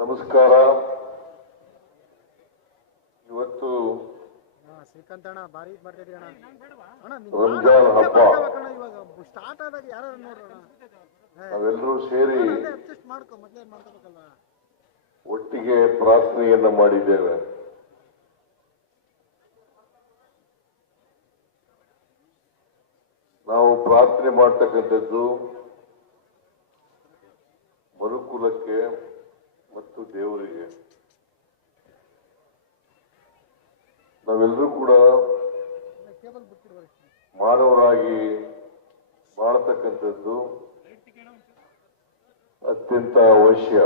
ನಮಸ್ಕಾರ. ಇವತ್ತು ಶ್ರೀಕಾಂತಣ್ಣ ಬಾರಿ ಬರ್ತಿದ್ರಿ ಅಣ್ಣ. ರಂಜಾನ್ ಹಬ್ಬ. ಇವಾಗ ಸ್ಟಾರ್ಟ್ ಆದಾಗ ಯಾರು ನೋಡ್ರಣ ನಾವೆಲ್ಲರೂ ಸೇರಿ ಅಡ್ಜಸ್ಟ್ ಮಾಡ್ಕೋಬೇಕಲ್ವಾ. ಒಟ್ಟಿಗೆ ಪ್ರಾರ್ಥನೆಯನ್ನ ಮಾಡಿದ್ದೇವೆ. ನಾವು ಪ್ರಾರ್ಥನೆ ಮಾಡ್ತಕ್ಕಂಥದ್ದು ಮನುಕುಲಕ್ಕೆ ಮತ್ತು ದೇವರಿಗೆ. ನಾವೆಲ್ಲರೂ ಕೂಡ ಮಾನವರಾಗಿ ಬಾಳ್ತಕ್ಕಂಥದ್ದು ಅತ್ಯಂತ ಅವಶ್ಯ.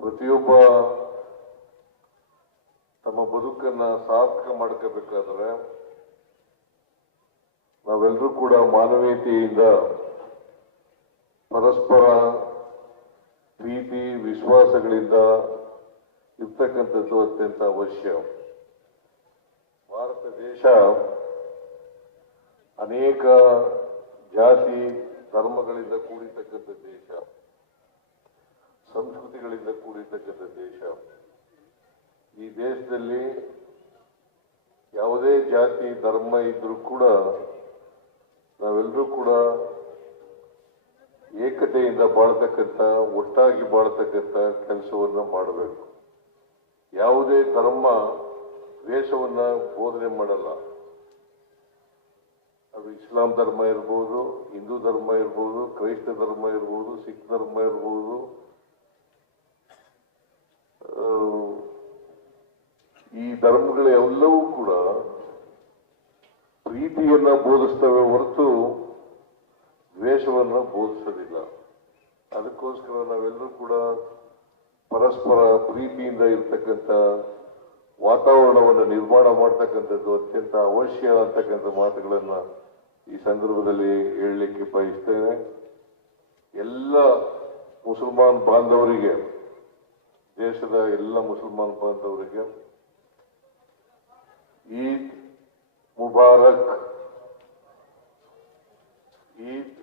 ಪ್ರತಿಯೊಬ್ಬ ತಮ್ಮ ಬದುಕನ್ನ ಸಾರ್ಥಕ ಮಾಡ್ಕೋಬೇಕಾದ್ರೆ ನಾವೆಲ್ಲರೂ ಕೂಡ ಮಾನವೀಯತೆಯಿಂದ ಪರಸ್ಪರ ಪ್ರೀತಿ ವಿಶ್ವಾಸಗಳಿಂದ ಇರ್ತಕ್ಕಂಥದ್ದು ಅತ್ಯಂತ ಅವಶ್ಯ. ಭಾರತ ದೇಶ ಅನೇಕ ಜಾತಿ ಧರ್ಮಗಳಿಂದ ಕೂಡಿರ್ತಕ್ಕಂಥ ದೇಶ, ಸಂಸ್ಕೃತಿಗಳಿಂದ ಕೂಡಿರ್ತಕ್ಕಂಥ ದೇಶ. ಈ ದೇಶದಲ್ಲಿ ಯಾವುದೇ ಜಾತಿ ಧರ್ಮ ಇದ್ರೂ ಕೂಡ ನಾವೆಲ್ಲರೂ ಕೂಡ ಏಕತೆಯಿಂದ ಬಾಳ್ತಕ್ಕಂಥ, ಒಟ್ಟಾಗಿ ಬಾಳ್ತಕ್ಕಂಥ ಕೆಲಸವನ್ನ ಮಾಡಬೇಕು. ಯಾವುದೇ ಧರ್ಮ ದ್ವೇಷವನ್ನ ಬೋಧನೆ ಮಾಡಲ್ಲ. ಅದು ಇಸ್ಲಾಂ ಧರ್ಮ ಇರ್ಬೋದು, ಹಿಂದೂ ಧರ್ಮ ಇರ್ಬೋದು, ಕ್ರೈಸ್ತ ಧರ್ಮ ಇರ್ಬೋದು, ಸಿಖ್ ಧರ್ಮ ಇರ್ಬೋದು. ಈ ಧರ್ಮಗಳೆಲ್ಲವೂ ಕೂಡ ಪ್ರೀತಿಯನ್ನ ಬೋಧಿಸ್ತವೆ ಹೊರತು ದ್ವೇಷವನ್ನ ಬೋಧಿಸೋದಿಲ್ಲ. ಅದಕ್ಕೋಸ್ಕರ ನಾವೆಲ್ಲರೂ ಕೂಡ ಪರಸ್ಪರ ಪ್ರೀತಿಯಿಂದ ಇರ್ತಕ್ಕಂಥ ವಾತಾವರಣವನ್ನು ನಿರ್ಮಾಣ ಮಾಡ್ತಕ್ಕಂಥದ್ದು ಅತ್ಯಂತ ಅವಶ್ಯ ಅಂತಕ್ಕಂಥ ಮಾತುಗಳನ್ನ ಈ ಸಂದರ್ಭದಲ್ಲಿ ಹೇಳಲಿಕ್ಕೆ ಬಯಸ್ತೇನೆ. ಎಲ್ಲ ಮುಸಲ್ಮಾನ್ ಬಾಂಧವರಿಗೆ, ದೇಶದ ಎಲ್ಲ ಮುಸಲ್ಮಾನ್ ಬಾಂಧವರಿಗೆ ಈದ್ ಮುಬಾರಕ್, ಈದ್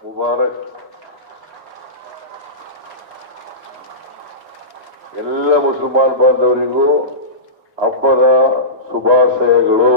ಮುಬಾರಕ್. ಎಲ್ಲ ಮುಸಲ್ಮಾನ್ ಬಾಂಧವರಿಗೂ ಹಬ್ಬದ ಶುಭಾಶಯಗಳು.